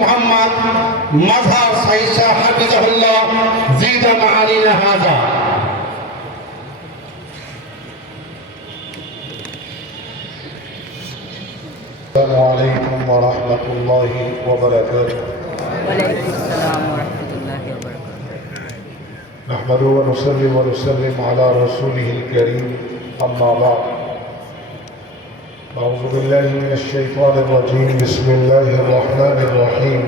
محمد مظهر صحيح حفظه الله زيد معانينا هذا. السلام عليكم ورحمة الله وبركاته. وعليكم السلام ورحمة الله وبركاته. نحمده ونصلي ونسلم على رسوله الكريم، أما بعد. أعوذ بالله من الشيطان الرجيم، بسم الله الرحمن الرحيم.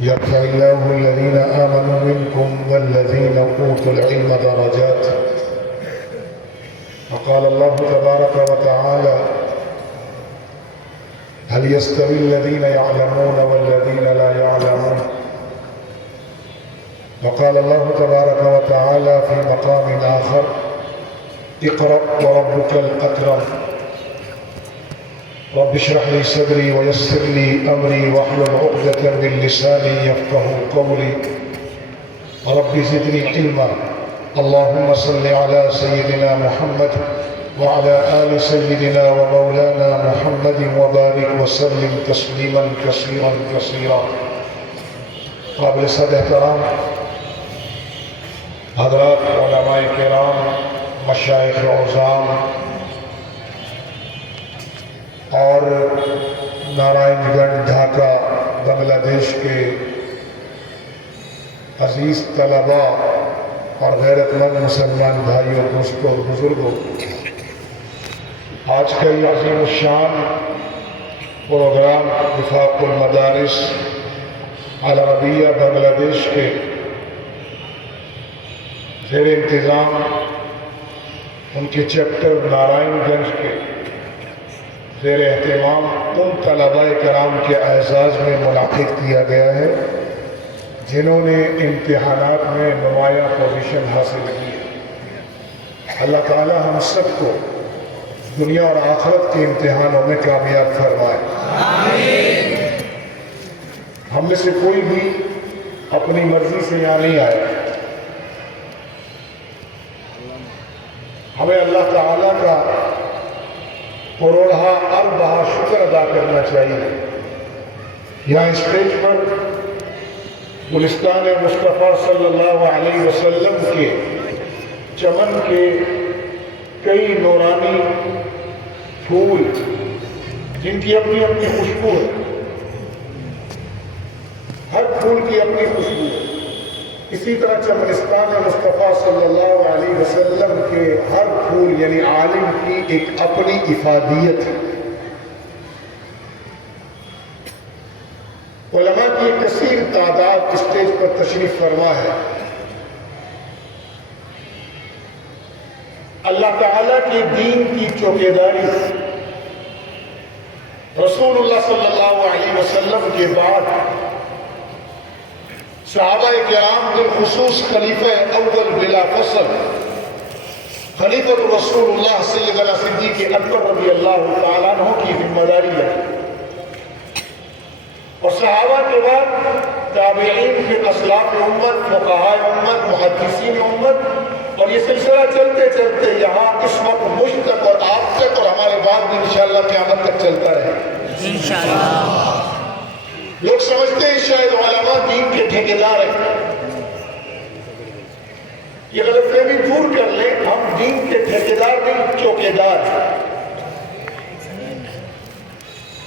يرفع الله الذين آمنوا منكم والذين أوتوا العلم درجات. وقال الله تبارك وتعالى: هل يستوي الذين يعلمون والذين لا يعلمون. وقال الله تبارك وتعالى في مقام آخر: اقرأ وربك الأكرم. رب اشرح لي صدري ويسر لي أمري واحلل عقدة من لساني يفقهوا قولي. رب زدني علما. اللهم صل على سيدنا محمد وعلى آل سيدنا ومولانا محمد وبارك وسلم تسليما كثيرا كثيرا. قابل صد احترام حضرات علماء کرام، مشائخ عظام اور نارائن گنج ڈھاکہ بنگلہ دیش کے عزیز طلباء اور غیرت مند مسلمان بھائیوں، دوستوں اور بزرگوں، آج کا یہ عظیم الشان پروگرام وفاق المدارس العربیہ بنگلہ دیش کے زیر انتظام ان کے چیپٹر نارائن گنج کے زیر اہتمام ان طلباء کرام کے اعزاز میں منعقد کیا گیا ہے جنہوں نے امتحانات میں نمایاں پوزیشن حاصل کی. اللہ تعالی ہم سب کو دنیا اور آخرت کے امتحانوں میں کامیاب فرمائے. آمین. ہم میں سے کوئی بھی اپنی مرضی سے یہاں نہیں آیا. ہمیں اللہ تعالیٰ کا کروڑہا اربہا شکر ادا کرنا چاہیے. یہاں اسٹیج پر گلستان مصطفیٰ صلی اللہ علیہ وسلم کے چمن کے کئی نورانی پھول جن کی اپنی اپنی خوشبو ہے. ہر پھول کی اپنی خوشبو ہے. اسی طرح چمنستان مصطفیٰ صلی اللہ علیہ وسلم کے ہر پھول یعنی عالم کی ایک اپنی افادیت ہے. علماء کی ایک کثیر تعداد اسٹیج پر تشریف فرما ہے. اللہ تعالیٰ کے دین کی چوکیداری رسول اللہ صلی اللہ علیہ وسلم کے بعد صحابہ کرام بالخصوص خلیفہ اول بلا فصل خلیفۃ رسول اللہ سیدنا صدیق اکبر رضی اللہ تعالیٰ عنہ کی ذمہ داری ہے. اور صحابہ کے بعد تابعین پھر اسلاف امت، فقہاء امت، محدثین امت، اور یہ سلسلہ چلتے چلتے یہاں اس وقت مجھ تک اور آپ تک اور ہمارے بعد بھی انشاءاللہ قیامت تک چلتا رہے انشاءاللہ. لوگ سمجھتے ہیں شاید علماء دین کے ٹھیکیدار ہیں. یہ غلط فہمی دور کر لیں، ہم دین کے ٹھیکیدار نہیں، چوکیدار ہیں.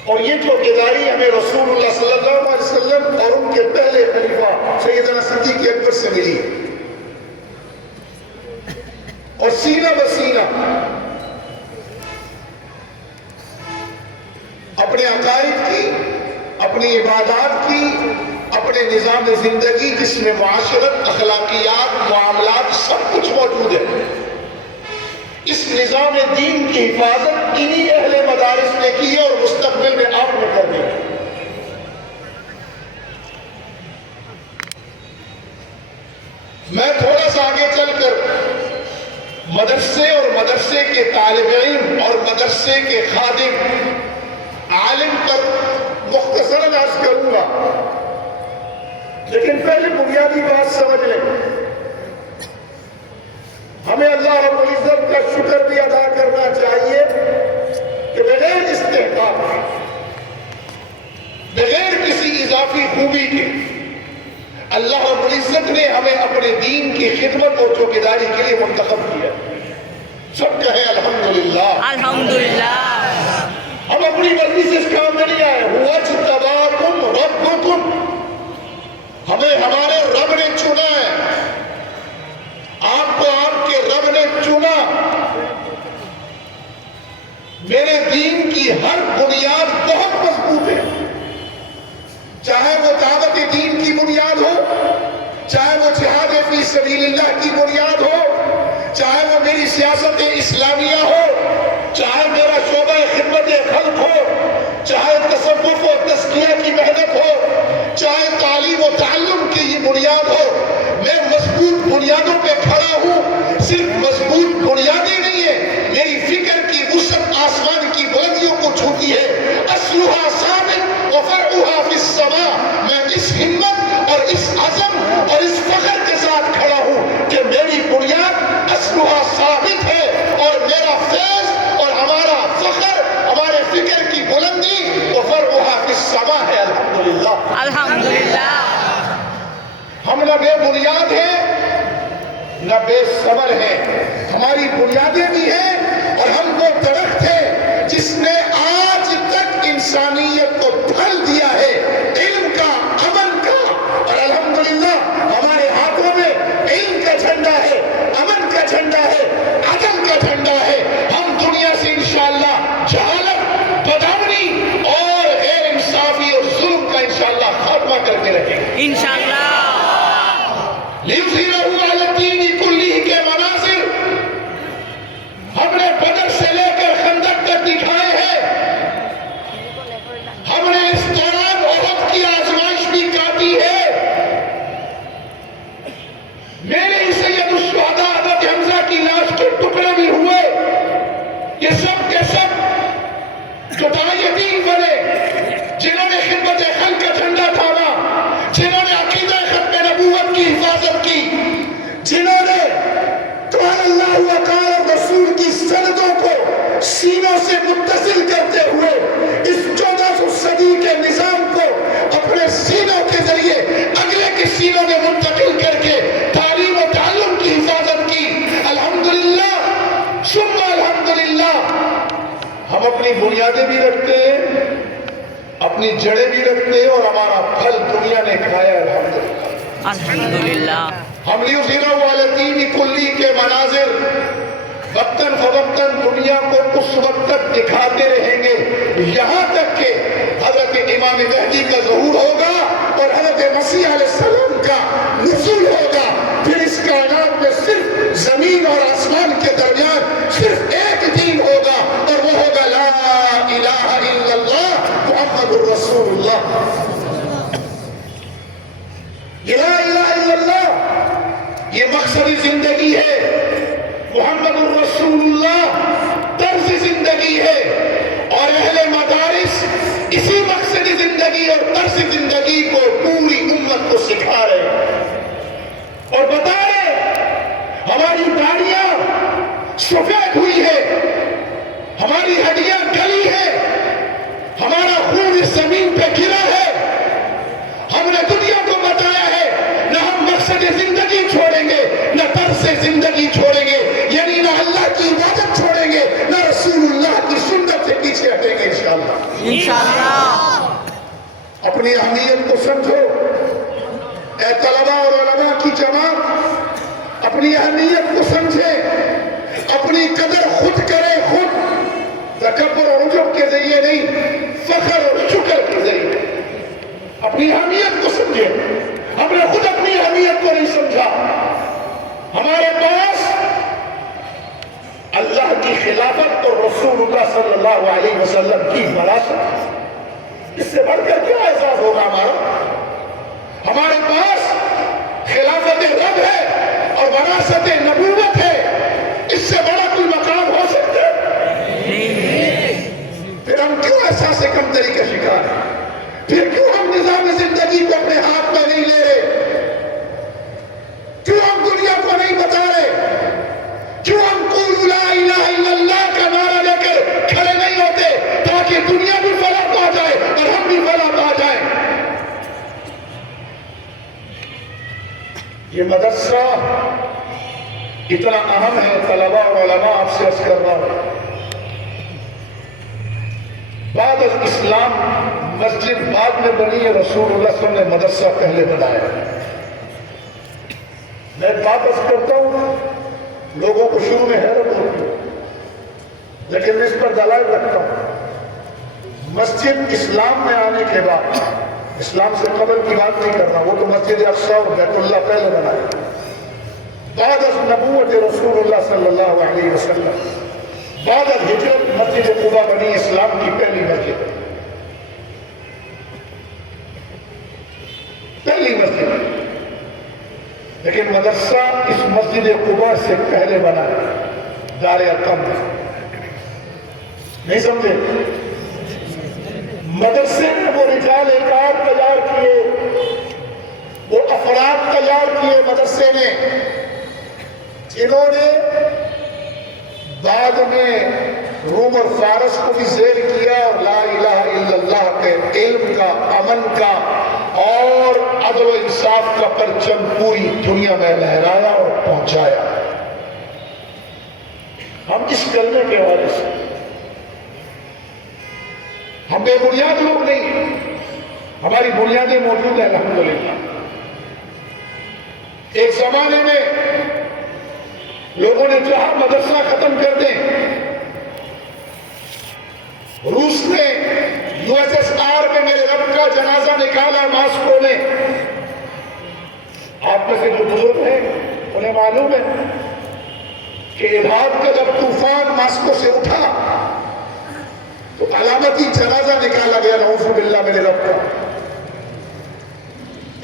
اور یہ چوکیداری ہمیں رسول اللہ صلی اللہ علیہ وسلم اور ان کے پہلے خلیفہ سیدنا صدیق اکبر سے ملی. اور سینہ بسینہ اپنے عقائد کی، اپنی عبادات کی، اپنے نظام زندگی جس میں معاشرت، اخلاقیات، معاملات سب کچھ موجود ہے، اس نظام دین کی حفاظت انہی اہل مدارس نے کی ہے اور مستقبل میں آپ نے کر دی. میں تھوڑا سا آگے چل کر مدرسے اور مدرسے کے طالب علم اور مدرسے کے خادم عالم پر مختصراً عرض کروں گا، لیکن پہلے بنیادی بات سمجھ لیں. ہمیں اللہ رب العزت کا شکر بھی ادا کرنا چاہیے کہ بغیر استحقاق کافی خوبی کے اللہ رب العزت نے ہمیں اپنے دین کی خدمت اور چوکیداری کے لیے منتخب کیا. سب کہیں الحمدللہ. الحمدللہ. ہم اپنی مرضی سے اس کام میں نہیں آئے. وَاجْتَبَاكُمْ رَبُّكُمْ. ہمیں ہمارے رب نے چنا ہے. آپ کو آپ کے رب نے چنا. میرے دین کی ہر بنیاد بہت مضبوط ہے. چاہے وہ دعوت دین کی بنیاد ہو, چاہے وہ جہاد فی سبیل اللہ کی بنیاد ہو, چاہے وہ میری سیاست اسلامیہ ہو, چاہے میرا شعبہ خدمت خلق ہو, چاہے تصوف و تزکیہ کی محنت ہو, چاہے تعلیم و تعلم کی یہ بنیاد ہو. میں مضبوط بنیادوں پہ کھڑا ہوں. صرف مضبوط بنیادیں نہیں ہے, میری فکر کی وسعت آسمان کی بلندیوں کو چھوتی ہے. اصلها ثابت وفرعها فی السماء. میں اس ہمت اور اس عزم اور اس فخر کے ساتھ کھڑا ہوں کہ میری بنیاد اصلها ثابت ہے, اور میرا فیض اور ہمارا فخر, ہمارے فکر کی بلندی وفرعها فی السماء ہے. الحمدللہ. الحمدللہ. ہم نہ بے بنیاد ہیں نہ بے ثمر ہیں. ہماری بنیادیں بھی ہیں, اور ہم وہ درخت ہیں جس نے آج تک انسانیت کو پھل دیا ہے, علم کا, امن کا. اور الحمدللہ ہمارے ہاتھوں میں علم کا جھنڈا ہے, امن کا جھنڈا ہے, عدل کا جھنڈا ہے. ہم دنیا سے انشاءاللہ جہالت, بدامنی اور غیر انصافی اور ظلم کا انشاءاللہ خاتمہ کر کے رکھیں گے انشاءاللہ. لِيُظْهِرَهُ عَلَى الدِّينِ كُلِّهِ کے مناظر ہم نے بدر سے لے کر خندق تک دکھائے ہیں. ہم نے اس دوران احد کی آزمائش بھی کاٹی ہے. میرے سید الشہداء حضرت حمزہ کی لاش کے ٹکڑے بھی ہوئے. یہ سب کے سب جدائی یتیم بنے, جنہوں نے خدمت خلق کا جھنڈا تھاما, جنہوں نے عقیدہ ختم نبوت کی حفاظت کی, جنہوں نے قال اللہ و قال رسول کی سندوں کو سینوں سے متصل کرتے ہوئے اس 1400 صدی کے نظام کو اپنے سینوں کے ذریعے اگلے کے سینوں میں منتقل کر کے تعلیم و تعلم کی حفاظت کی. الحمدللہ ثم الحمدللہ. ہم اپنی بنیادیں بھی رکھتے ہیں, اپنی جڑیں بھی رکھتے ہیں, اور ہمارا پھل دنیا نے کھایا. الحمدللہ. الحمدللہ. ہم لِيُظْهِرَهُ عَلَى الدِّينِ كُلِّهِ کے مناظر وقتاً فوقتاً دنیا کو اس وقت تک دکھاتے رہیں گے یہاں تک کہ حضرت امام مہدی کا ظہور ہوگا اور حضرت مسیح علیہ السلام کا نزول ہوگا. پھر اس کائنات میں صرف زمین اور آسمان کے درمیان صرف ایک دین ہوگا, اور وہ ہوگا لا الہ الا اللہ محمد الرسول اللہ. لا الہ الا اللہ یہ مقصد زندگی ہے, محمد الرسول اللہ طرز زندگی ہے, اور اہل مدارس اسی مقصد زندگی اور طرز زندگی کو پوری امت کو سکھا رہے ہیں اور بتا رہے. ہماری داڑیاں سفید ہوئی ہے, ہماری ہڈیاں گلی ہے, ہمارا خون اس زمین پہ گرا ہے. ہم نے دنیا کو بتایا ہے نہ ہم مقصد زندگی چھوڑیں گے, نہ طرز زندگی چھوڑیں گے, یعنی نہ اللہ کی عبادت چھوڑیں گے, نہ رسول اللہ کی سنت سے پیچھے ہٹیں گے انشاءاللہ. انشاءاللہ. اپنی اہمیت کو سمجھو اے طلباء اور علماء کی جماعت, اپنی اہمیت کو سمجھیں, اپنی قدر خود کریں, خود تکبر اور عجب کے ذریعے نہیں, فخر اور شکر کے ذریعے اپنی اہمیت کو سمجھیں. ہم نے خود اپنی اہمیت کو نہیں سمجھا. ہمارے پاس اللہ کی خلافت اور رسول اللہ صلی اللہ علیہ وسلم کی وراثت, اس سے بڑھ کر کیا احساس ہوگا ہمارا؟ ہمارے پاس خلافت رب ہے اور وراثت نبوت ہے, اس سے بڑا کوئی مقام ہو سکتا ہے؟ پھر ہم کیوں احساس کمتری کا شکار ہیں؟ پھر کیوں ہم نظام زندگی کو اپنے ہاتھ میں نہیں لے رہے؟ کیوں ہم دنیا کو نہیں بتا رہے؟ کیوں ہم قولوا لا الہ الا اللہ کا نعرہ لے کر کھڑے نہیں ہوتے تاکہ دنیا بھی فلاح پا جائے اور ہم بھی فلاح پا جائیں؟ یہ مدرسہ اتنا اہم ہے، طلباء اور علماء آپ سے عرض کر رہا ہوں، بعد از اسلام مسجد بعد میں بنی ہے، رسول اللہ صلی اللہ علیہ وسلم نے مدرسہ پہلے بنایا۔ میں بات عرض کرتا ہوں، لوگوں کو شروع میں حیرت ہوتی ہے، لیکن میں اس پر دلائل رکھتا ہوں۔ مسجد اسلام میں آنے کے بعد، اسلام سے قبل کی بات نہیں کرنا، وہ تو مسجد اقصی اور بیت اللہ پہلے بنایا، بعد از نبوت رسول اللہ صلی اللہ علیہ وسلم، بعد از ہجرت مسجد قباء بنی اسلام کی پہلی مسجد، پہلی مسجد، لیکن مدرسہ اس مسجد قباء سے پہلے بنا ہے، دار ارقم نہیں سمجھے؟ مدرسے میں وہ رجال کار تیار کیے، وہ افراد تیار کیے مدرسے میں، جنہوں نے بعد میں روم اور فارس کو بھی زیر کیا اور لا الہ الا اللہ کے علم کا، امن کا اور عدل و انصاف کا پرچم پوری دنیا میں لہرایا اور پہنچایا۔ ہم اس کلمے کے حوالے سے ہم بے بنیاد لوگ نہیں، ہماری بنیادیں موجود ہیں الحمدللہ۔ ایک زمانے میں لوگوں نے چاہا مدرسہ ختم کر دیں، روس نے USSR میں میرے رب کا جنازہ نکالا ماسکو میں۔ آپ میں سے جو بزرگ ہیں انہیں معلوم ہے کہ الحاد کا جب طوفان ماسکو سے اٹھا تو علامتی جنازہ نکالا گیا، نعوذ باللہ میرے رب کا۔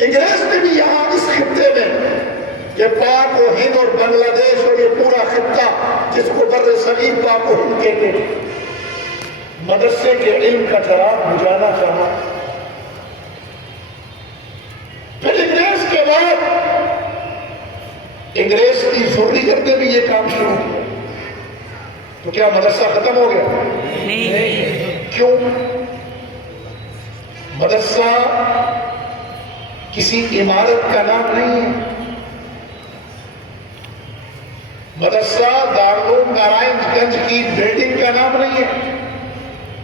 انگریز نے بھی یہاں اس خطے میں، یہ پاک و ہند اور بنگلہ دیش اور یہ پورا خطہ جس کو بر صغیر پاک و ہند کہتے ہیں، مدرسے کے علم کا چراغ بجھانا چاہا۔ پھر انگریز کے بعد انگریز کی ذریت نے بھی یہ کام شروع کیا، تو کیا مدرسہ ختم ہو گیا؟ نہیں۔ کیوں؟ مدرسہ کسی عمارت کا نام نہیں ہے، مدرسہ دارالعلوم نارائن گنج کی بلڈنگ کا نام نہیں ہے،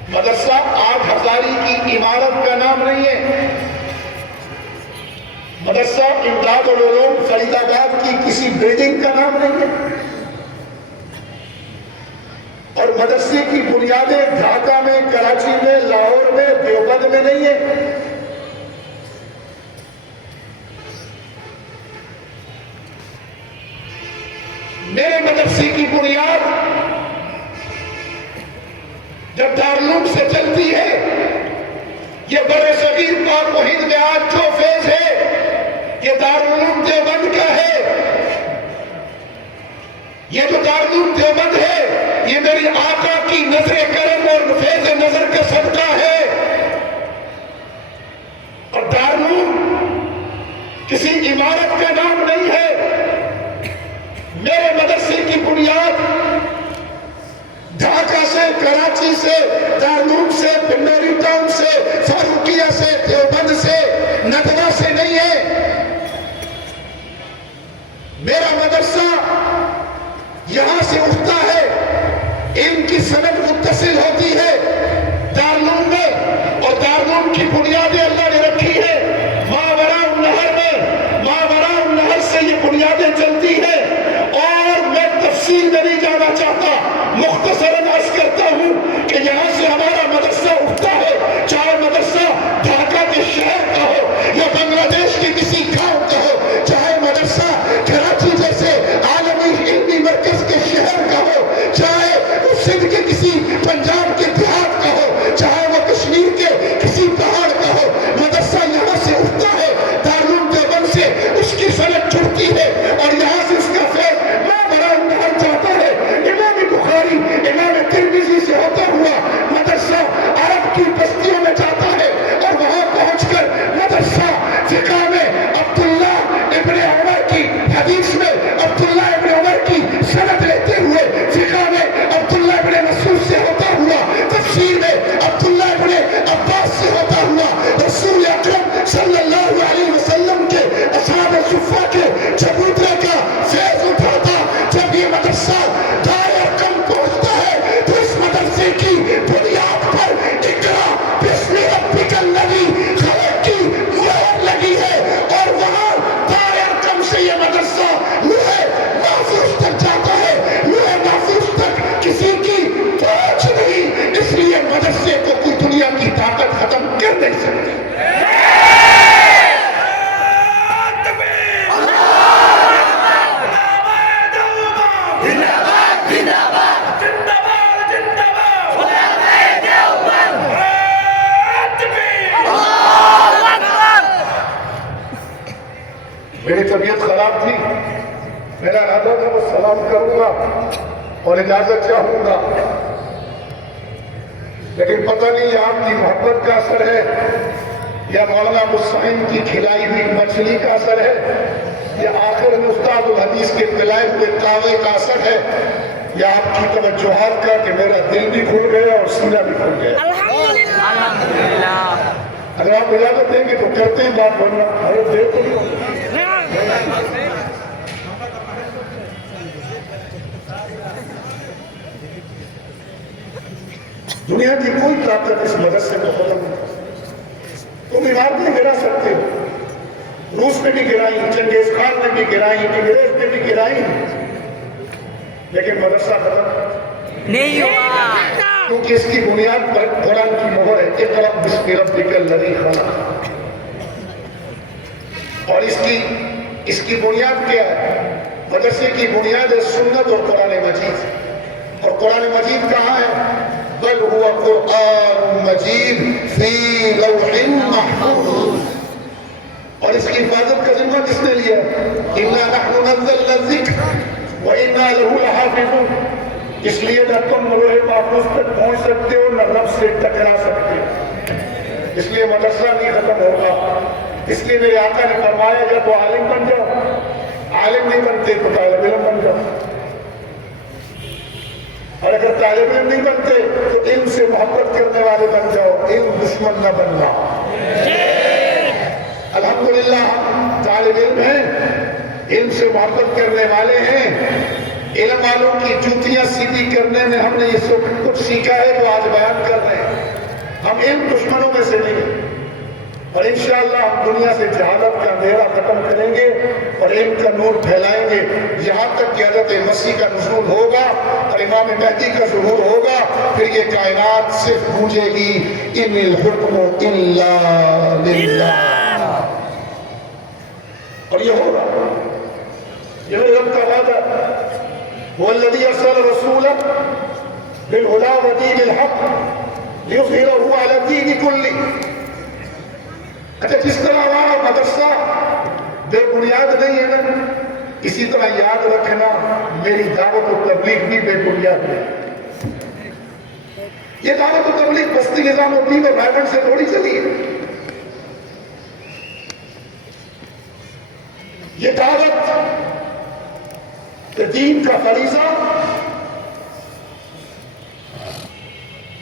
مدرسہ 8 ہزاری کی عمارت کا نام نہیں ہے، مدرسہ امداد العلوم فرید آباد کی کسی بلڈنگ کا نام نہیں ہے، اور مدرسے کی بنیادیں ڈھاکہ میں، کراچی میں، لاہور میں، دیوبند میں نہیں ہے۔ میرے مدرسے کی بنیاد جب دارالعلوم سے چلتی ہے، یہ بر صغیر پاک و ہند میں آج جو فیض ہے یہ دارالعلوم دیوبند کا ہے۔ یہ جو دارالعلوم دیوبند ہے یہ میری آقا کی نظر کرم اور فیض نظر کا صدقہ ہے، اور دارالعلوم کسی عمارت کا نام نہیں ہے۔ میرے مدرسے کی بنیاد ڈھاکہ سے، کراچی سے، دارالعلوم سے، پنڈوری ٹاؤن سے، فاروقیہ سے، دیوبند سے، ندوہ سے نہیں ہے۔ میرا مدرسہ یہاں سے اٹھتا ہے، علم کی سند متصل ہوتی ہے دارالعلوم میں، اور دارالعلوم کی بنیادیں اللہ نے رکھی ہے ماوراء النہر میں، ماوراء النہر سے یہ بنیادیں چلتی ہیں۔ اور میں تفصیل میں نہیں جانا چاہتا، مختصراً عرض کرتا ہوں کہ یہاں سے ہمارا مدرسہ اٹھتا ہے، چاہے مدرسہ ڈھاکہ کے شہر کا ہو یا بنگلہ دیش کے کسی گاؤں کا ہو، چاہے مدرسہ کراچی جیسے عالمی علمی مرکز کے شہر کا ہو، چاہے وہ سندھ کے کسی پنجاب کے دیہات کا ہو، چاہے وہ کشمیر کے کسی پہاڑ کا ختم کر نہیں سکتے. میری طبیعت خراب تھی, میرا ارادہ تھا وہ سلام کروں گا اور اجازت چاہوں گا, لیکن پتہ نہیں یہ آپ کی محبت کا اثر ہے یا مولانا مستعین کی کھلائی ہوئی مچھلی کا اثر ہے یا آخر میں استاد الحدیث کے پلائے ہوئے کاوے کا اثر ہے یا آپ کی توجہات کا کہ میرا دل بھی کھل گیا اور سینہ بھی کھل گیا. الحمدللہ. اگر آپ اجازت دیں گے تو کرتے ہیں بات, ورنہ ارے دیکھو دنیا کی کوئی طاقت اس مدرسے کو ختم نہیں کر سکتی. تم عمارتیں گرا سکتے ہو, روس میں بھی گرائی, چنگیز خان نے بھی گرائی, انگریز نے بھی گرائی, لیکن مدرسہ ختم نہیں ہوا, کیونکہ اس کی بنیاد پر قرآن کی مہر ہے, اقرأ باسم ربک الذی خلق. اور اس کی بنیاد کیا ہے؟ مدرسے کی بنیاد ہے سنت اور قرآن مجید. اور قرآن مجید کہاں ہے؟ بل هو قرآن مجید فی لوح محفوظ. اور اس کی حفاظت کا ذمہ کس نے لیا؟ انا نحن نزلنا الذکر وانا له لحافظون. اس لیے نہ تم لوح محفوظ تک پہنچ سکتے ہو نہ رب سے ٹکرا سکتے ہو. اس لیے مدرسہ نہیں ختم ہوگا. اس لیے میرے آقا نے فرمایا جب وہ عالم بن جاؤ, عالم نہیں بنتے تو طالب علم بن جاؤ, اور اگر طالب علم نہیں بنتے تو علم سے محبت کرنے والے بن جاؤ, علم دشمن نہ بننا. الحمدللہ ہم طالب علم ہیں, علم سے محبت کرنے والے ہیں. علم والوں کی جوتیاں سیدھی کرنے میں ہم نے یہ سب کچھ سیکھا ہے جو آج بیان کر رہے ہیں. ہم علم دشمنوں میں سے نہیں ہیں, اور انشاءاللہ ہم دنیا سے جہالت کا اندھیرا ختم کریں گے اور علم کا نور پھیلائیں گے یہاں تک کہ حضرت مسیح کا نزول ہوگا اور امام مہدی کا ظہور ہوگا. پھر یہ کائنات صرف گونجے گی ان الحکم الا للہ. اور یہ ہوگا, یہ میرے رب کا وعدہ. والذی ارسل رسولہ بالہدی ودین الحق لیظہرہ علی الدین کلہ. اچھا, جس طرح ہمارا مدرسہ بے بنیاد نہیں ہے نا, اسی طرح یاد رکھنا میری دعوت و تبلیغ بھی بے بنیاد نہیں. یہ دعوت و تبلیغ بستی نظام الدین اور بھائیبن سے تھوڑی چلی ہے. یہ دعوت دین کا فریضہ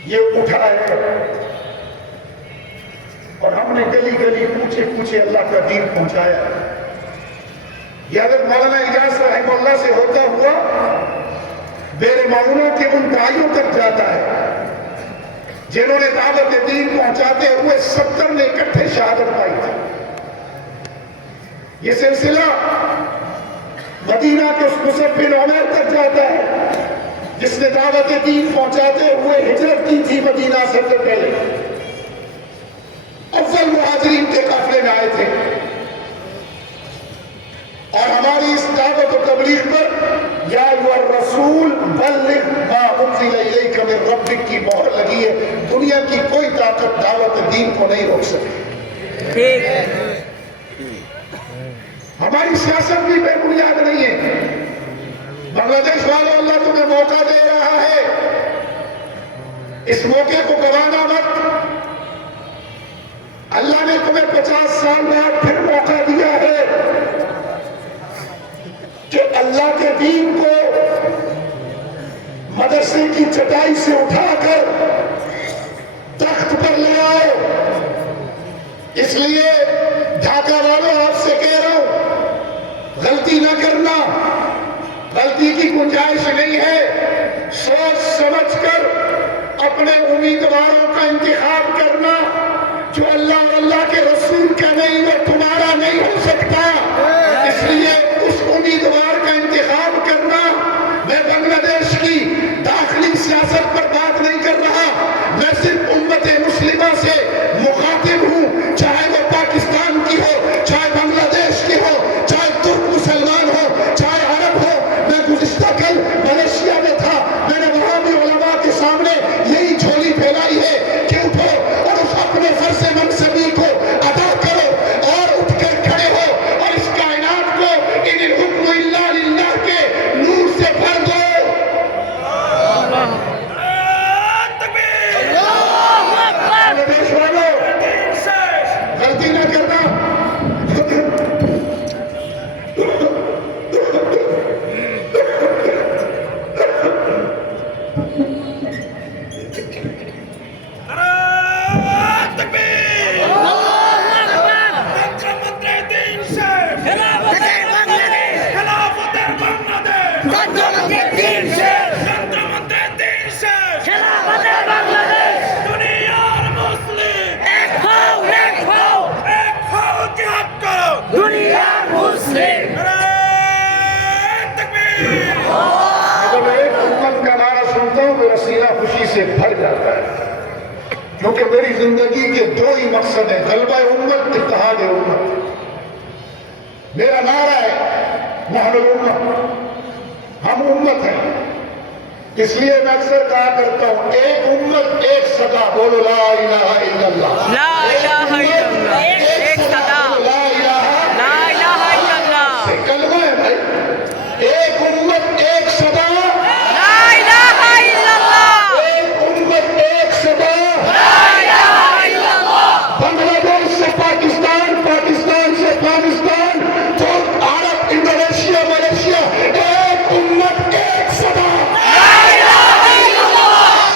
یہ اٹھا ہے, اور ہم نے گلی گلی پوچھے اللہ کا دین پہنچایا. یہ حضرت مولانا اجاز رحمہ اللہ سے ہوتا ہوا بیر معونہ کے ان بھائیوں تک جاتا ہے جنہوں نے دعوت دین پہنچاتے ہوئے 70 نے اکٹھے شہادت پائی تھی. یہ سلسلہ مدینہ کے اس مصعب بن عمیر تک جاتا ہے جس نے دعوت دین پہنچاتے ہوئے ہجرت کی تھی مدینہ سے پہلے. افضل مہاجرین کے قافلے میں آئے تھے, اور ہماری اس دعوت و تبلیغ پر یا ایھا الرسول بلغ ما انزل الیک من ربک کی مہر لگی ہے. دنیا کی کوئی طاقت دعوت دین کو نہیں روک سکتی. ہماری سیاست بھی بے بنیاد نہیں ہے. بنگلہ دیش والوں, اللہ تمہیں موقع دے رہا ہے, اس موقع کو گوانا مت. اللہ نے تمہیں 50 سال بعد پھر موقع دیا ہے کہ اللہ کے دین کو مدرسے کی چٹائی سے اٹھا کر تخت پر لے آؤ. اس لیے ڈھاکہ والوں آپ سے کہہ رہا ہوں, غلطی نہ کرنا. غلطی کی گنجائش نہیں ہے. سوچ سمجھ کر اپنے امیدواروں کا انتخاب کرنا. جو اللہ اور اللہ کے رسول کا نہیں وہ تمہارا نہیں ہو سکتا. اس لیے اس امیدوار کا انتخاب کرنا. میں بنگلہ دیش کی داخلی سیاست پر بات نہیں کر رہا, میں صرف امت مسلمہ سے میری زندگی کے دو ہی مقصد ہیں، غلبہ امت، اتحاد امت۔ میرا نعرہ ہے نحن الامت، ہم امت ہیں۔ اس لیے میں اکثر کہا کرتا ہوں ایک امت ایک صدا، بولو لا الہ الا اللہ، لا الہ الا اللہ، ایک صدا، لا الہ لا الہ الا اللہ، یہ کلمہ ہے بھائی، ایک امت ایک صدا، لا الہ الا اللہ، ایک امت ایک صدا، لا الہ الا اللہ، بنگلہ دیش سے پاکستان، پاکستان سے افغانستان، ترک، عرب، انڈونیشیا، ملیشیا، ایک امت ایک صدا، لا الہ الا اللہ،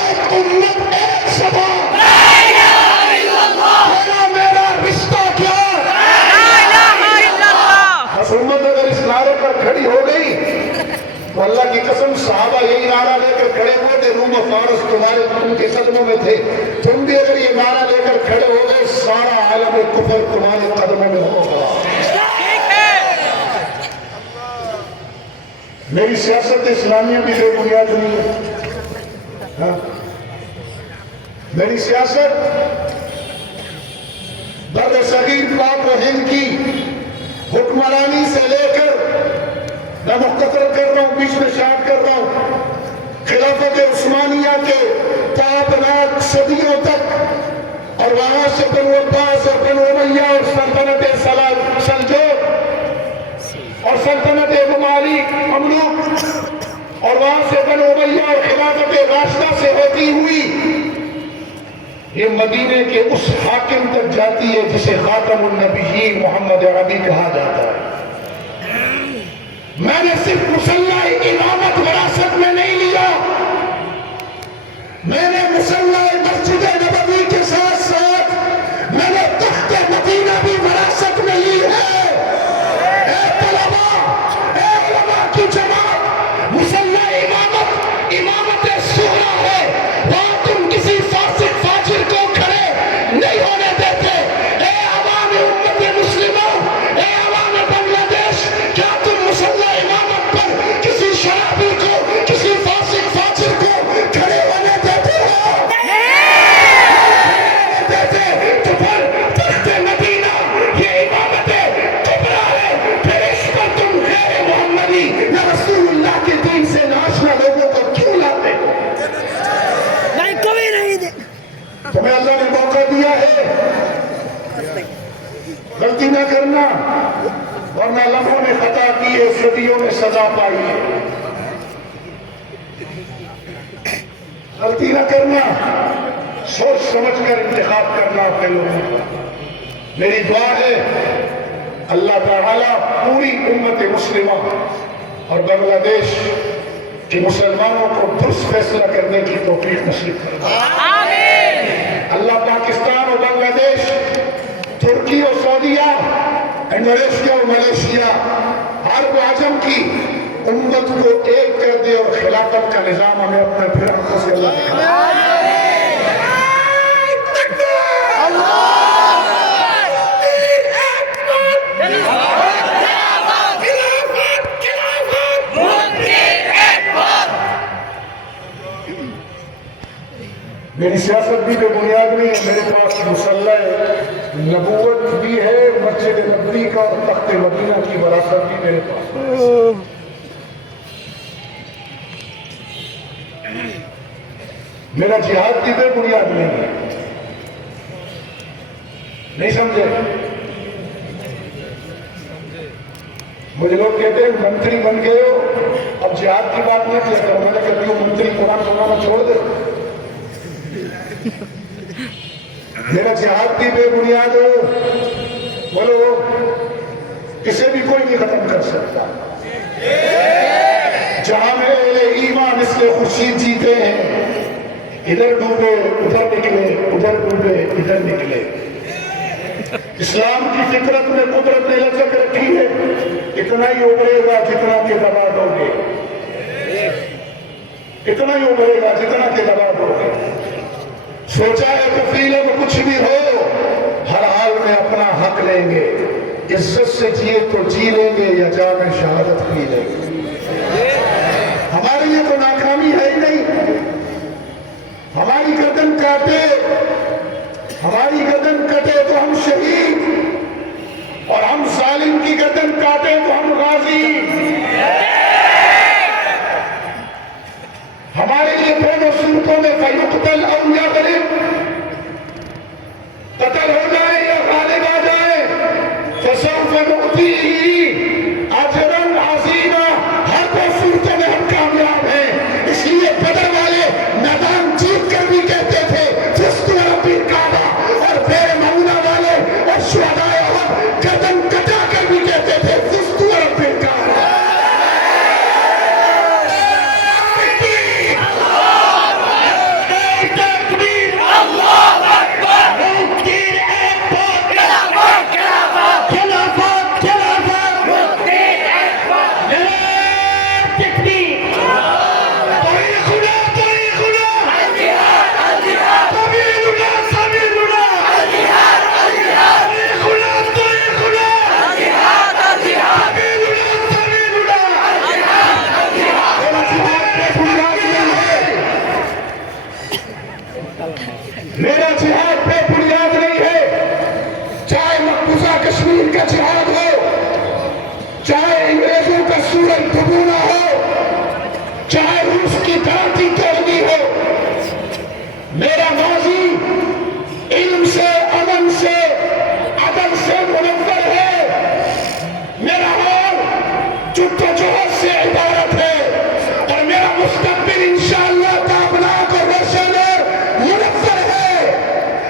ایک امت ایک صدا۔ لا الہ الا اللہ، میرا رشتہ کیا؟ لا الہ الا اللہ۔ بس امت اگر اس نعرے پر کھڑی ہو گئی تو اللہ کی قسم صحابہ یہی نعرہ لے کر کھڑے ہوئے تھے، روم و فارس تمہارے ان کے قدموں میں تھے، تم بھی اگر یہ نعرہ لے کر کھڑے ہو گئے سارا عالم کفر تمہارے قدموں میں ہوگا۔ ٹھیک ہے، میری سیاست اسلامیہ بھی بے بنیاد نہیں ہے، ہاں؟ میری سیاست بر صغیر پاک و ہند کی حکمرانی سے لے کر، میں مختصر کر رہا ہوں، بیچ میں شارٹ کر رہا ہوں، خلافت عثمانیہ کے تابناک صدیوں تک، اور وہاں سے بنو عباس اور بنو امیہ اور سلطنت سلجوق اور سلطنت ممالک مملوک، اور وہاں سے بنو امیہ اور خلافت راشدہ سے ہوتی ہوئی یہ مدینے کے اس حاکم تک جاتی ہے جسے خاتم النبیین محمد عربی کہا جاتا ہے۔ میں نے صرف مسلح امامت وراثت میں نہیں لیا، میں نے مسلح مسجد نبوی کے ساتھ ساتھ میں نے تخت مدینہ بھی وراثت میں لی ہے۔ اے طلباء، اے علماء کی جماعت، مسلح امامت امامت صغریٰ ہے، وہاں تم کسی فاسق فاجر کو کھڑے نہیں ہونے دیتے۔ اے عوام امت مسلمہ، اے عوام بنگلہ دیش، کیا تم مسلح امامت پر کسی شرابی کو، کسی فاسق فاجر کو کھڑے ہونے دیتے ہو؟ دیتے تو پھر تخت مدینہ یہ امامت کبریٰ ہے، پھر اس پر تم غیر محمدی یا رسول اللہ کے دین سے ناشنا لوگوں کو کیوں لاتے ہو؟ نہیں کبھی نہیں دے، تمہیں اللہ نے موقع دیا ہے، غلطی نہ کرنا، ورنہ لمحوں نے خطا کی ہے، صدیوں نے سزا پائی ہے۔ غلطی نہ کرنا، سوچ سمجھ کر انتخاب کرنا اپنے لوگوں کو۔ میری دعا ہے اللہ تعالیٰ پوری امت مسلمہ اور بنگلہ دیش کے مسلمانوں کو درست فیصلہ کرنے کی توفیق نصیب کرے۔ آمین، اللہ پاکستان اور بنگلہ دیش، ترکی اور سعودیہ، انڈونیشیا اور ملیشیا، عرب و عجم کی امت کو ایک کر دے اور خلافت کا نظام ہمیں اپنے پھر آنکھوں سے اللہ دکھائے۔ میری سیاست بھی بے بنیاد نہیں ہے، میرے پاس مسلح نبوت بھی ہے، مسجد نبوی کا اور تخت مدینہ کی وراثت بھی میرے پاس ہے۔ میرا جہاد کی بے بنیاد نہیں ہے، نہیں سمجھے؟ مجھے لوگ کہتے ہیں منتری بن گئے ہو، اب جہاد کی بات نہیں کیا کرو، میں نے کہا کیوں منتری قرآن سنانا چھوڑ دے۔ میرا جہاد کی بے بنیاد ہو، بولو اسے بھی کوئی نہیں ختم کر سکتا۔ جہاں میں اہل ایمان مثل خورشید جیتے ہیں، ادھر ڈوبے ادھر نکلے، ادھر ڈوبے ادھر نکلے۔ اسلام کی فطرت میں قدرت نے لچک رکھی ہے، اتنا ہی ابھرے گا جتنا کہ دبا دو گے، اتنا ہی ابھرے گا جتنا کہ دبا دو گے۔ سوچا ہے کفیل اب کچھ بھی ہو، ہر حال میں اپنا حق لیں گے، عزت سے جیے تو جی لیں گے یا جان شہادت پی لیں گے۔ ہمارے لیے تو ناکامی ہے ہی نہیں، ہماری گردن کاٹے ہماری گردن کٹے تو ہم شہید اور ہم ظالم کی گردن کاٹے تو ہم غازی. ہمارے لیے دونوں صورتوں میں فیقتل او یغلب، قتل ہو جائے یا غالب آ جائے، فسوف نؤتیہ اجرا عظیما. ہر دو صورتوں میں ہم کامیاب ہیں. اس لیے بدر والے میدان جیت کر بھی کہتے تھے فزت ورب الکعبہ، اور بیر معونہ والے اور شہدائے احد گردن کٹا کر بھی کہتے تھے فزت ورب الکعبہ. میرا جہاد بے بنیاد نہیں ہے. چاہے مقبوضہ کشمیر کا جہاد ہو، چاہے انگریزوں کا سورج ڈبونا ہو، چاہے روس کی دھرتی توڑنی ہو. میرا ماضی علم سے، امن سے، عدل سے منور ہے. میرا حال جدوجہد سے عبارت ہے، اور میرا مستقبل انشاءاللہ تابناک اور روشن اور منور ہے.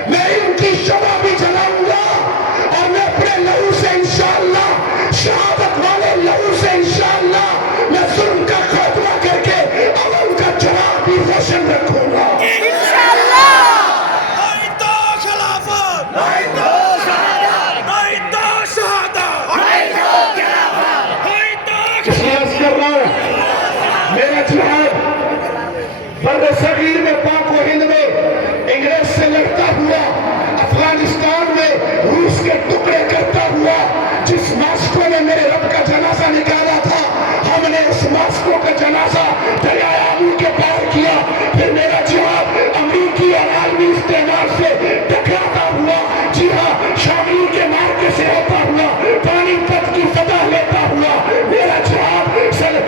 میں ان کی شمع بھی جلاؤں گا، اور میں اپنے لہو سے انشاءاللہ، شہادت والے لہو سے انشاءاللہ میں ظلم کا خاتمہ کر کے عوام کا جواب بھی روشن رکھوں گا. اس لیے عرض کر رہا ہوں، میرا جہاد بر صغیر میں، پاک و ہند میں انگریز سے لڑتا ہوا، افغانستان میں روس کے ٹکڑے کرتا ہوا. جس ماسکو نے میرے رب کا جنازہ نکالا تھا، ہم نے اس ماسکو کا جنازہ دریائے آمو کے پار کیا. پھر میرا جہاد امریکی اور عالمی استعمار سے ٹکراتا ہوا، جی ہاں، شامیوں کے مارکے سے ہوتا ہوا، پانی پت کی فتح لیتا ہوا. میرا جہاد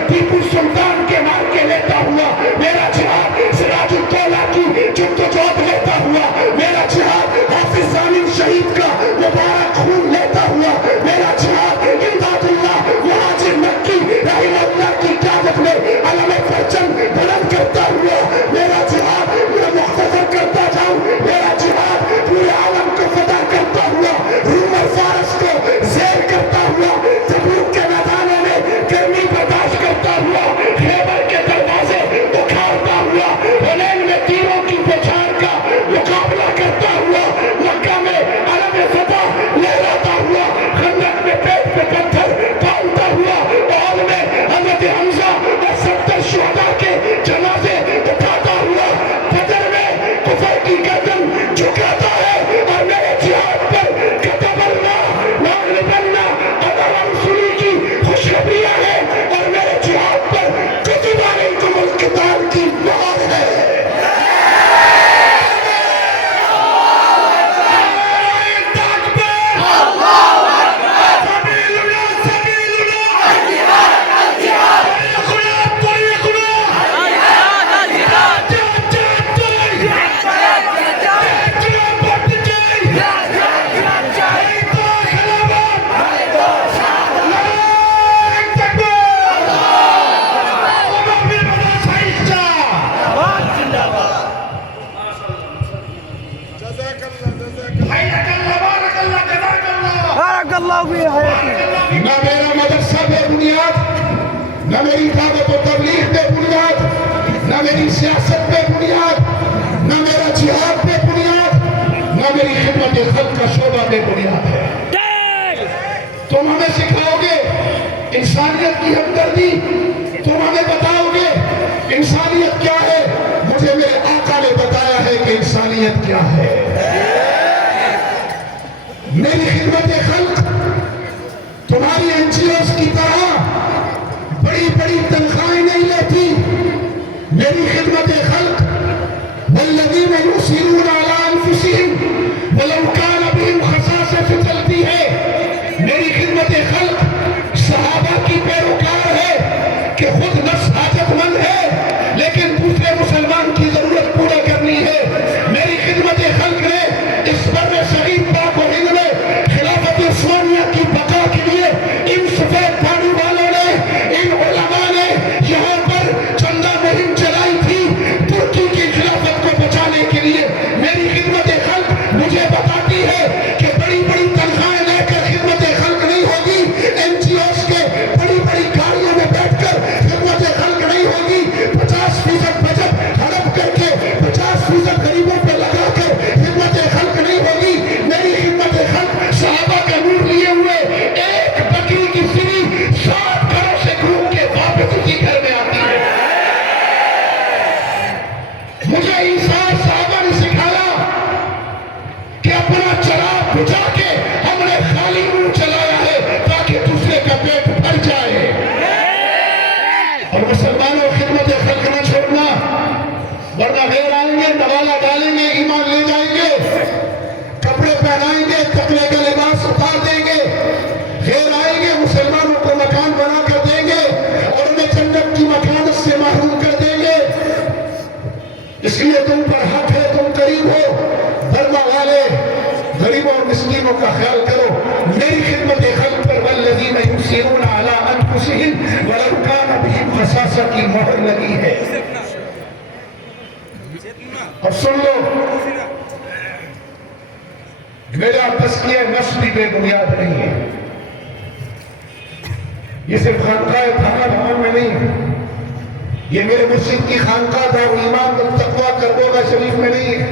ٹیپو سلطان کے مارکے لیتا ہوا. میرا جہاد سراج الدولہ کی جدوجہد لیتا ہوا. میرا جہاد حافظ ضامن شہید کا مبارک خون لیتا ہوا. میرا جہاد امداد اللہ مہاجر مکی رحمہ اللہ کی قیادت میں علم پرچم بلند کرتا ہوا. میرا جہاد میں مختصر کرتا جاؤں، میرا جہاد پورے عالم کو فتح کرتا ہوا، روم اور فارس کو زیر کرتا ہوا، تبوک کے میدانوں میں گرمی برداشت کرتا ہوا، خیبر کے دروازے اکھاڑتا ہوا، حنین میں تیروں کی بوچھار کا مقابلہ کرتا ہوا، مکہ میں علم فتح لہراتا ہوا، خندق میں پیٹ پہ پتھر ڈالتا ہوا، احد میں حضرت حمزہ اور 70 شہداء کے جنازے اٹھاتا ہوا، بدر میں کفر کی گردن جھکاتا ہے. اور میرے جہاد پر کتب اللہ لاغلبن انا ورسلی کی خوشخبریاں ہیں، اور میرے جہاد پر کتب علیکم القتال کی مہر ہے. بارک اللہ فی حیاتی. نہ میرا مدرسہ بے بنیاد، نہ میری دعوت و تبلیغ بے بنیاد، نہ میری سیاست بے بنیاد، نہ میرا جہاد بے بنیاد، نہ میری خدمت خلق کا شعبہ بے بنیاد ہے. تم ہمیں سکھاؤ گے انسانیت کی ہمدردی، تم ہمیں بتاؤ گے انسانیت کیا ہے. مجھے میرے آقا نے بتایا ہے کہ انسانیت کیا ہے. میری خدمت خلق تمہاری NGOs کی طرح بڑی بڑی تنخواہیں نہیں لیتی. میری خدمت خلق والذین یؤثرون علی انفسہم جاتی ہے کہ بڑی بڑی تنخواہیں لے کر خدمت خلق نہیں ہوگی، NGOs کے بڑی بڑی گاڑیوں میں بیٹھ کر خدمت خلق نہیں ہوگی، 50% بجٹ ہڑپ کر کے 50% غریبوں پہ لگا کر خدمت خلق نہیں ہوگی۔ میری خدمت خلق صحابہ کا نور لیے ہوئے ایک بکری کی سری 7 گھروں سے گھوم کے واپس اسی گھر میں آتی ہے۔ مجھے انسان صحابہ نے سکھایا کہ اپنا چراغ بجھا کے ہم نے خالی منہ چلایا ہے تاکہ دوسرے کا پیٹ بھر جائے۔ اور مسلمانوں خدمت خلق نہ چھوڑنا، ورنہ غیر آئیں گے، نوالا ڈالیں گے، ایمان لے جائیں گے، کپڑے پہنائیں گے، تقوی کا لباس اتار دیں گے، غیر آئیں گے، مسلمانوں کو مکان بنا کر دیں گے اور انہیں جنت کی مکانت سے محروم کر دیں گے۔ اس لیے تم پر حق ہے، تم قریب ہو، برما والے غریبوں اور مسکینوں کا خیال کرو۔ میری خدمت خلق پر والذین یؤثرون علی انفسہم ولو کان بہم خصاصہ کی مہر لگی ہے۔ اب سن لو، میرا تزکیہ نفس بھی بے بنیاد نہیں ہے۔ یہ صرف خانقاہ تھانہ بھون میں نہیں، یہ میرے مرشد کی خانقاہ دار ایمان والتقویٰ کربوگا شریف میں نہیں ہے،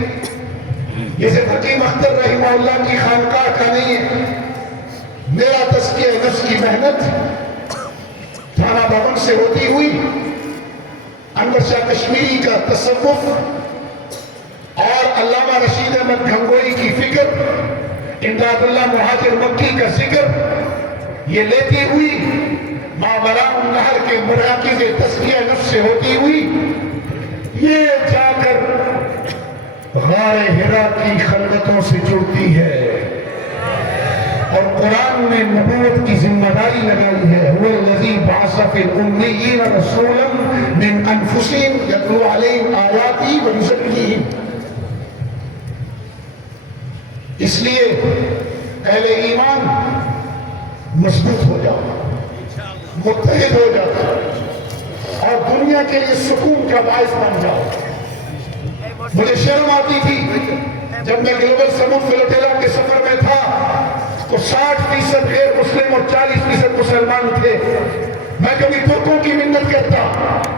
یہ صرف حکیم اختر رحمہ اللہ کی خانقاہ کا نہیں ہے۔ میرا تزکیہ نفس کی محنت تھانہ بھون سے ہوتی ہوئی انور شاہ کشمیری کا تصوف اور علامہ رشید احمد گنگوئی کی فکر، امداد اللہ مہاجر مکی کا ذکر، یہ لیتی ہوئی ماوراء النہر کے مراکز تزکیہ نفس سے ہوتی ہوئی یہ جا کر غار حرا کی خلوتوں سے جڑتی ہے۔ اور قرآن نے نبوت کی ذمہ داری لگائی ہے، هو الذی بعث فی الأمیین رسولا من انفسہم یتلو علیہم آیاتی ویزکیہم۔ اس لیے اہل ایمان مضبوط ہو جاؤ، متحد ہو جاؤ اور دنیا کے لیے سکون کا باعث بن جاؤ۔ مجھے شرم آتی تھی جب میں گلوبل سمود فلوٹیلا کے سفر میں تھا تو 60% غیر مسلم اور 40% مسلمان تھے۔ میں کبھی ترکوں کی منت کرتا،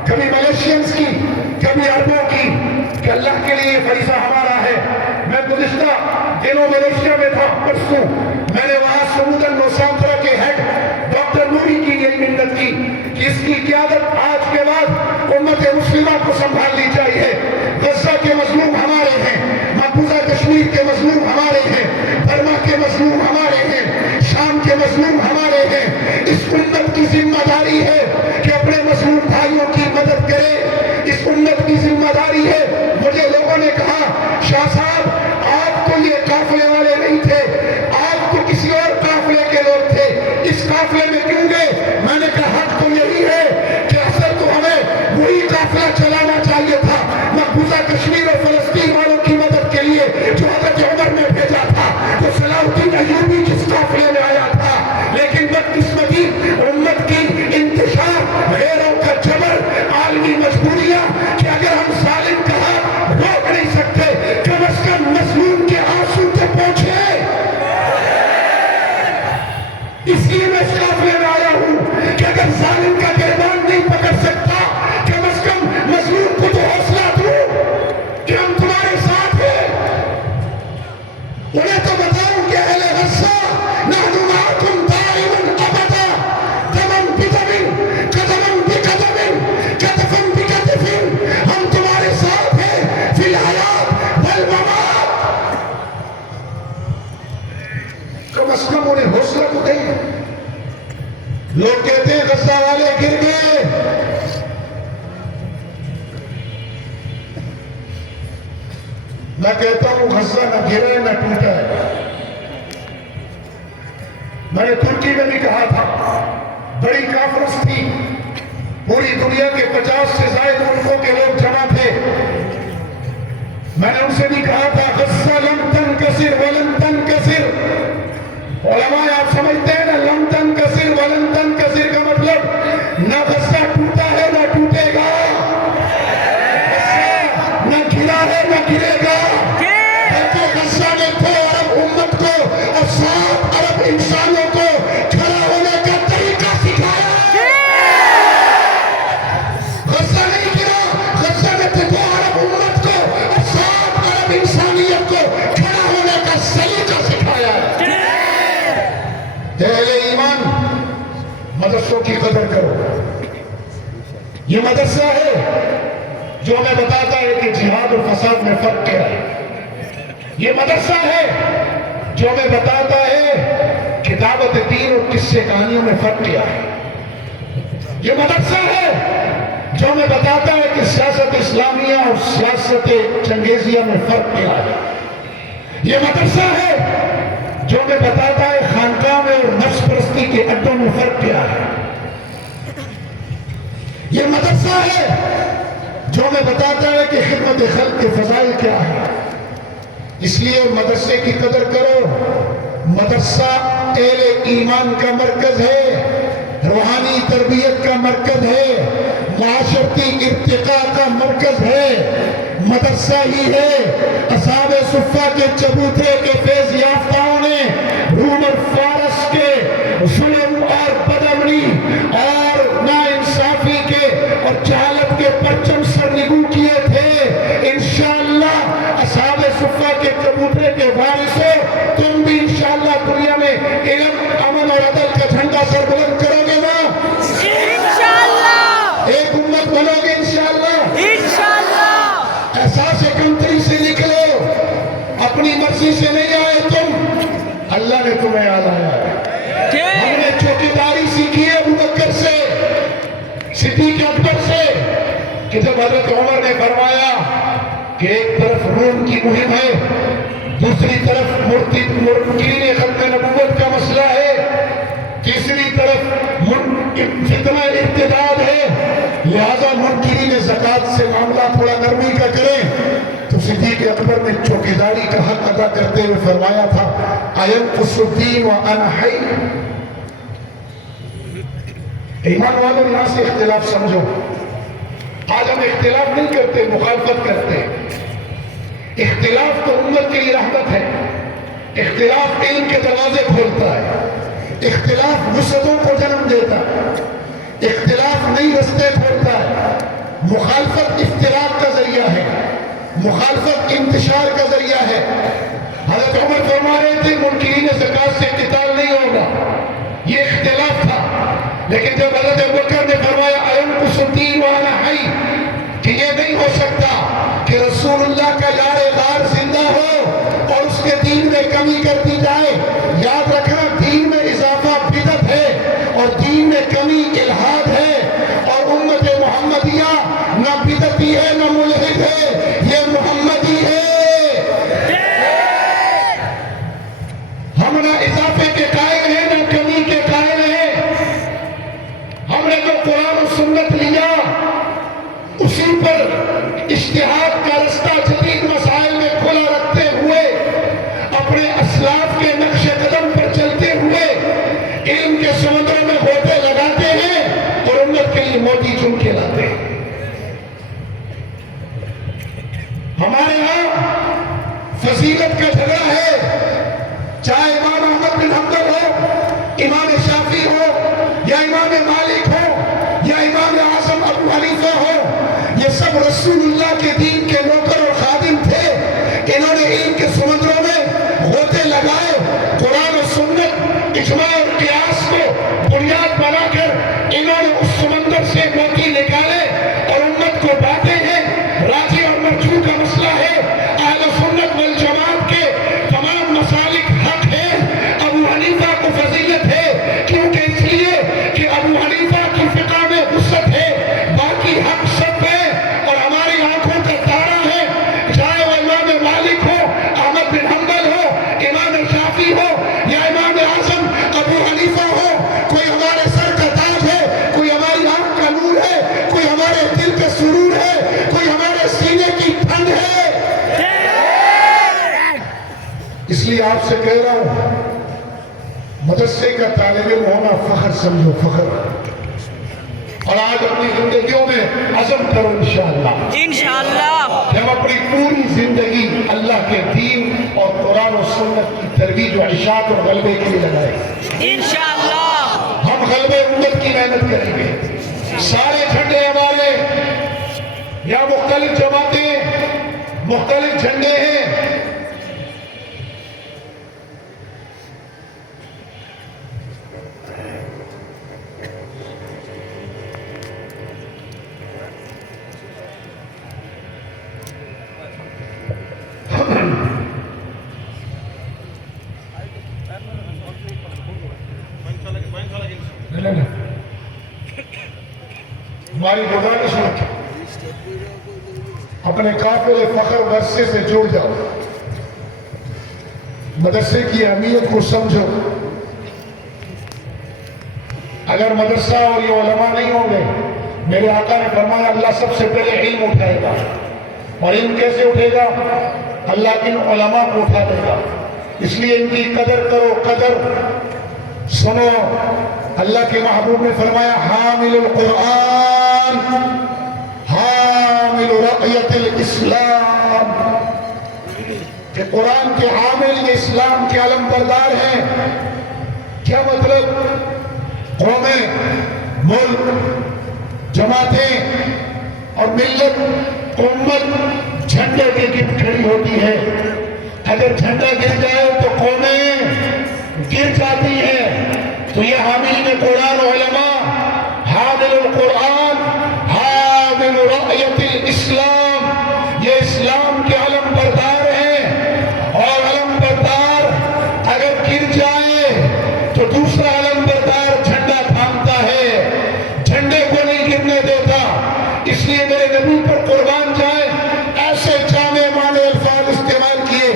کبھی ملیشینز کی، کبھی عربوں کی کہ اللہ کے لیے یہ فریضہ ہمارا ہے۔ میں گزشتہ دنوں ملیشیا میں تھا، پرسوں میں نے وہاں سمودن نوسانترا کے ہیڈ ڈاکٹر نوری کی یہی منت کی کہ اس کی قیادت آج کے بعد امت مسلمہ کو سنبھالنی چاہیے۔ غزہ کے مظلوم ہمارے ہیں، مقبوضہ کشمیر کے مظلوم ہمارے ہیں، برما کے مظلوم ہمارے ہیں، شام کے مظلوم ہمارے ہیں۔ اس امت کی ذمہ داری ہے کہ اپنے مظلوم بھائیوں کی مدد کرے، اس امت کی ذمہ داری ہے۔ مجھے لوگوں نے کہا شاہ صاحب آپ تو یہ قافلے والے نہیں تھے، آپ تو کسی اور قافلے کے لوگ تھے، اس قافلے میں کیوں گئے؟ میں نے کہا حق تو یہی ہے کہ اصل تو ہمیں وہی قافلہ چلانا چاہیے تھا، مقبوضہ کشمیر اور فلسطین والوں کی مدد کے لیے جو حضرت عمر نے بھیجا تھا، جو صلاح الدین ایوبی جس قافلے میں آیا تھا۔ لیکن بدقسمتی امت کی انتشار، غیروں کا جبر، عالمی مجبوریاں کہ اگر ہم ظالم کا ہاتھ روک نہیں سکتے کم از کم مظلوم کے آنسو تو پہنچے۔ اس لیے میں اس قافلے میں آیا ہوں کہ اگر ظالم کا گریبان نہیں پکڑ سکتا کم از کم مظلوم کو تو حوصلہ دوں کہ ہم تمہارے ساتھ ہیں۔ انہیں تو بتاؤں کہ اہل غزہ نحن معکم دائما ابدا، دمن بدم قدم بقدم کتفا بکتف، ہم تمہارے ساتھ ہیں فی الحیات والممات۔ کم از کم انہیں حوصلہ تو دیں۔ لوگ کہتے ہیں غزہ والے گر گئے، میں کہتا ہوں غزہ نہ گرا ہے نہ ٹوٹا ہے۔ میں نے ترکی میں بھی کہا تھا، بڑی کانفرنس تھی، پوری دنیا کے 50 سے زائد ملکوں کے لوگ جمع تھے۔ میں نے ان سے بھی کہا تھا غزہ لم تنکسر ولن تنکسر۔ علماء آپ سمجھتے ہیں نا لم تنکسر ولن تنکسر کا مطلب نہ غزہ ٹوٹا ہے نہ ٹوٹے گا، غزہ نہ گرا ہے نہ گرے گا، بلکہ غزہ نے تو عرب امت اہل ایمان مدرسوں کی قدر کرو. یہ مدرسہ ہے جو ہمیں بتاتا ہے کہ جہاد اور فساد میں فرق کیا ہے. یہ مدرسہ ہے جو ہمیں بتاتا ہے کہ دعوت دین اور قصے کہانیوں میں فرق کیا ہے. یہ مدرسہ ہے جو ہمیں بتاتا ہے کہ سیاست اسلامیہ اور سیاست چنگیزیہ میں فرق کیا ہے. یہ مدرسہ ہے جو ہمیں بتاتا ہے خانقاہ میں اور نفس پرستی کے اڈوں میں فرق کیا ہے. یہ مدرسہ ہے جو ہمیں بتاتا ہے کہ خدمت خلق کے فضائل کیا ہے. اس لیے مدرسے کی قدر کرو. مدرسہ اہل ایمان کا مرکز ہے، روحانی تربیت کا مرکز ہے، معاشرتی ارتقاء کا مرکز ہے. مدرسہ ہی ہے اصحاب صفہ کے چبوترے کے فیض یافتاؤں نے روم اور فارس کے ظلم اور بدامنی اور ناانصافی کے اور جہالت کے پرچم سرنگوں کیے تھے. انشاءاللہ اصحاب صفہ کے چبوترے کے وارثوں تم بھی انشاءاللہ دنیا میں علم، امن اور عدل کا جھنڈا سر بلند کرو گے نا؟ انشاءاللہ. ایک امت بنو گے انشاءاللہ. انشاءاللہ. احساس کمتری سے نکلو، اپنی مرضی سے نہیں آئے تم، اللہ نے تمہیں آلایا ہے. ہم نے چوکیداری سیکھی ہے ابو بکر سے، صدیق اکبر سے، کہ جب حضرت عمر نے فرمایا کہ ایک طرف روم کی مہم ہے، دوسری طرف منکرین ختم نبوت کا مسئلہ ہے، تیسری طرف فتنہ ارتداد ہے، لہذا منکرین زکوٰۃ سے معاملہ تھوڑا نرمی کا کریں. تو صدیق اکبر نے چوکیداری کا حق ادا کرتے ہوئے فرمایا تھا اَيَنْقُصُ الدِّينُ وَأَنَا حَيٌّ. ایمان والوں یہاں سے اختلاف سمجھو. آج ہم اختلاف نہیں کرتے، مخالفت کرتے. اختلاف تو امت کے لیے رحمت ہے. اختلاف علم کے دروازے کھولتا ہے. اختلاف وسعتوں کو جنم دیتا ہے. اختلاف نئی رستے کھولتا ہے. مخالفت افتراق کا ذریعہ ہے، مخالفت انتشار کا ذریعہ ہے. حضرت عمر فرما رہے تھے منکرین زکوٰۃ سے قتال نہیں ہوگا، یہ اختلاف تھا. لیکن جب حضرت ابوبکر نے فرمایا اَيَنْقُصُ الدِّينُ وَأَنَا حَيٌّ، کہ یہ نہیں ہو سکتا کہ رسول اللہ کا یار غار زندہ ہو اور اس کے دین میں کمی کر دی جائے. یاد رکھنا دین میں اضافہ بدعت ہے اور دین میں کمی الحاد ہے. اور امت محمدیہ نہ بدعتی ہے نہ ملحد ہے، یہ محمدی ہے. ہم نہ اضافے کے قائل ہیں نہ کمی کے قائل ہیں. ہم نے جو قرآن و سنت لیا اسی پر اجتہاد کا رستہ جدید مسائل میں کھلا رکھتے ہوئے، اپنے اسلاف کے نقش قدم پر چلتے ہوئے علم کے سمندر میں غوطے لگاتے ہیں اور امت کے لیے موتی چن کے لاتے ہیں. ہمارے ہاں فضیلت کا جھگڑا ہے، چاہے امام احمد بن حنبل ہو، امام شافعی ہو، یا امام مالک ہو، یا امام اعظم ابو حنیفہ ہو. یہ سب رسول اللہ کے دین کے نوکر اور خادم تھے. انہوں نے علم کے سمندروں میں غوطے لگائے، قرآن و سنت، اجماع اور قیاس کو بنیاد بنا کر انہوں نے اس سمندر سے موتی نکالے اور امت کو باتیں ہیں. راجی اور مرجو کا مسئلہ ہے، اہل سنت والجماعت کے تمام مسالک حق ہیں. ابو حنیفہ کو فضیلت ہے کیونکہ اس لیے کہ ابو حنیفہ کی فقہ میں وسعت ہے، باقی حق سب ہے اور ہماری آنکھوں کا تارا ہے. چاہے وہ امام مالک ہو، احمد بن حنبل ہو، امام شافعی ہو یا امام اعظم ابو حنیفہ ہو، کوئی ہمارے سر کا تاج ہے، کوئی ہماری آنکھ کا نور ہے، کوئی ہمارے دل کا سرور ہے، کوئی ہمارے سینے کی ٹھنڈ ہے. اس لیے آپ سے کہہ رہا ہوں مدرسے کا طالب علم ہونا فخر سمجھو، فخر. اور آج اپنی زندگیوں میں عزم کرو انشاءاللہ کہ ہم اپنی پوری زندگی اللہ کے دین اور قرآن و سنت کی ترویج و اشاعت اور غلبے کے لیے لگائیں انشاءاللہ. ہم غلبے امت کی محنت کریں گے. سارے جھنڈے ہمارے یا مختلف جماعتیں، مختلف جھنڈے ہیں. ہماری گزارش ہے اپنے قافلے فخر ورثے سے جڑ جاؤ، مدرسے کی اہمیت کو سمجھو۔ اگر مدرسہ اور یہ علماء نہیں ہوں گے، میرے آقا نے فرمایا اللہ سب سے پہلے علم اٹھائے گا، اور علم کیسے اٹھے گا؟ اللہ ان علماء کو اٹھا دے گا۔ اس لیے ان کی قدر کرو، قدر سنو۔ اللہ کے محبوب نے فرمایا حامل القرآن حامل رعیت الاسلام، کہ قرآن کے حامل یہ اسلام کے علم بردار ہیں۔ کیا مطلب؟ قومیں، ملک، جماعتیں اور ملت، امت جھنڈے کے گرد کھڑی ہوتی ہے۔ اگر جھنڈا گر جائے تو قومیں گر جاتی ہیں۔ تو یہ حاملین قرآن علماء حامل القرآن حامل رعیت الاسلام، یہ اسلام کے علم بردار ہیں، اور علم بردار اگر گر جائے تو دوسرا علم بردار جھنڈا تھامتا ہے، جھنڈے کو نہیں گرنے دیتا۔ اس لیے میرے نبی پر قربان جائے ایسے جامع معنی الفاظ استعمال کیے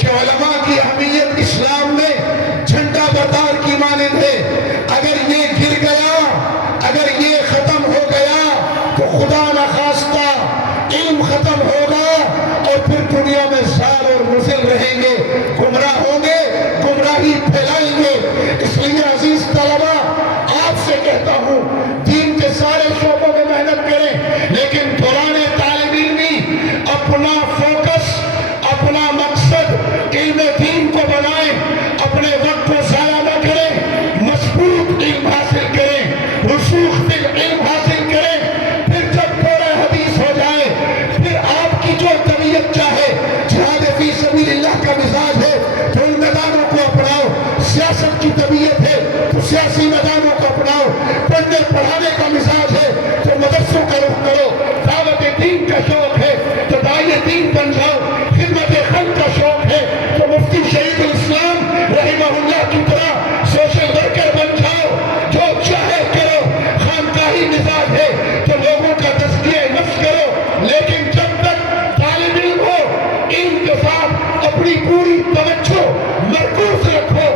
کہ علماء کی اہمیت اسلام میں جھنڈا بردار کی مانند ہے۔ اگر یہ گر گیا، اگر یہ ختم ہو گیا تو خدا نخواستہ علم ختم ہوگا، اور پھر دنیا میں زال اور مضل رہیں گے، گمراہ ہوں گے، گمراہی پھیلائیں گے۔ اس لیے عزیز طلبہ، آپ سے کہتا ہوں دین کے سارے شعبوں میں محنت کریں، لیکن دوران طالب علمی اپنا فوکس، اپنا مقصد علم دین کو بنائیں، اپنے وقت کو ضائع نہ کریں، مضبوط علم حاصل کریں، رسوخ علم حاصل کریں۔ پھر جب پورا حدیث ہو جائے، پھر آپ کی جو طبیعت چاہے، جہاد فی سبیل اللہ کا مزاج ہے تو ان میدانوں کو اپناؤ، سیاست کی طبیعت ہے تو سیاسی میدانوں کو اپناؤ، پڑھنے پڑھانے کا مزاج ہے تو مدرسوں کا رخ کرو، دعوت دین کا شوق ہے تو داعی دین بن جاؤ، خدمت خلق کا شوق ہے تو مفتی شہید الاسلام رحمہ اللہ کی طرح سوشل ورکر بن جاؤ، جو چاہے کرو، خانقاہی مزاج ہے تو لوگوں کا تزکیہ نفس کرو۔ لیکن جب تک طالب علم ہو، علم کے ساتھ اپنی پوری توجہ مرکوز رکھو،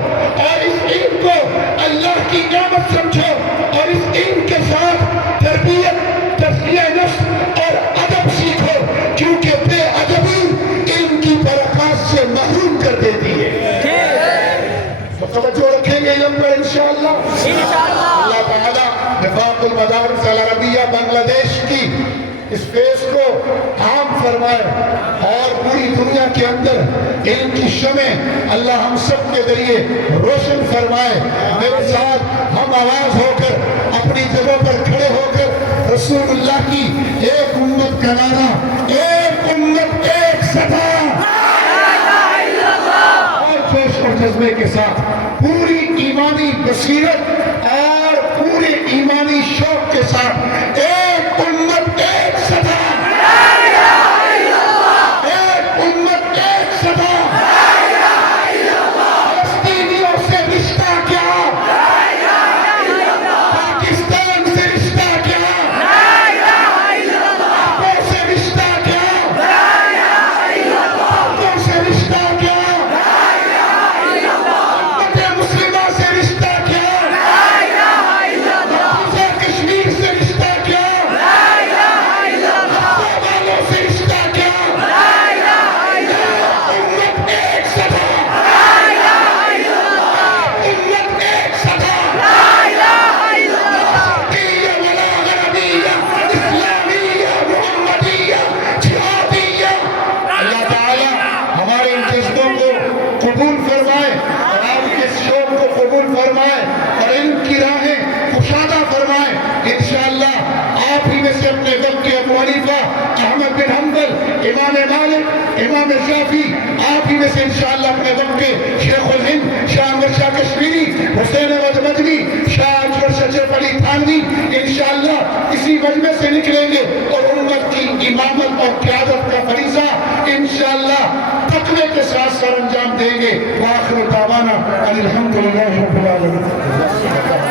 اور اس علم کو اللہ کی نعمت سمجھو، اور اس علم کے ساتھ تربیت، تزکیہ نفس اور ادب سیکھو، کیونکہ بے ادبی علم کی برکات سے محروم کر دیتی ہے۔ تو توجہ رکھیں گے علم پر انشاءاللہ۔ اللہ تعالیٰ نفاق المدارس العربیہ بنگلہ دیش کی اس فیس کو عام فرمائے، اور پوری دنیا کے اندر علم کی شمع اللہ ہم سب کے ذریعے روشن فرمائے۔ میرے ساتھ ہم آواز ہو کر اپنی جگہوں پر کھڑے ہو کر رسول اللہ کی ایک امت کا نعرہ، ایک امت ایک صدا، اور جوش اور جذبے کے ساتھ پوری ایمانی بصیرت اور پورے ایمانی شوق کے ساتھ ایک امت ایک صدا، ایک امت ایک صدا، فلسطینیوں سے رشتہ کیا، پاکستان سے رشتہ کیا، آپ سے رشتہ کیا، آپ سے رشتہ کیا، امت مسلمہ سے رشتہ کیا، کشمیر سے رشتہ کیا، والوں سے رشتہ کیا، امت ایک صدا، امت ایک صدا، شرقیہ ولا غربیہ، اسلامیہ محمدیہ جہادیہ۔ اللہ تعالیٰ ہمارے ان جذبوں کو قبول فرمائے، اور آپ کے شوق کو قبول فرمائے، اور علم کی راہیں کشادہ فرمائے۔ انشاءاللہ آپ ہی میں سے اپنے وقت کے ابو حنیفہ، احمد بن حنبل، امام مالک، امام شافعی، آپ ہی میں سے انشاءاللہ اپنے وقت کے شیخ الہند شاہ انور شاہ کشمیری، حسین احمد مدنی، شاہ اجور شجر علی تھانوی انشاءاللہ اسی مجمع سے نکلیں گے، اور امت کی امامت اور قیادت کا فریضہ انشاءاللہ تقوی کے ساتھ سر انجام دیں گے۔ وآخر دعوانا الحمدللہ رب العالمین۔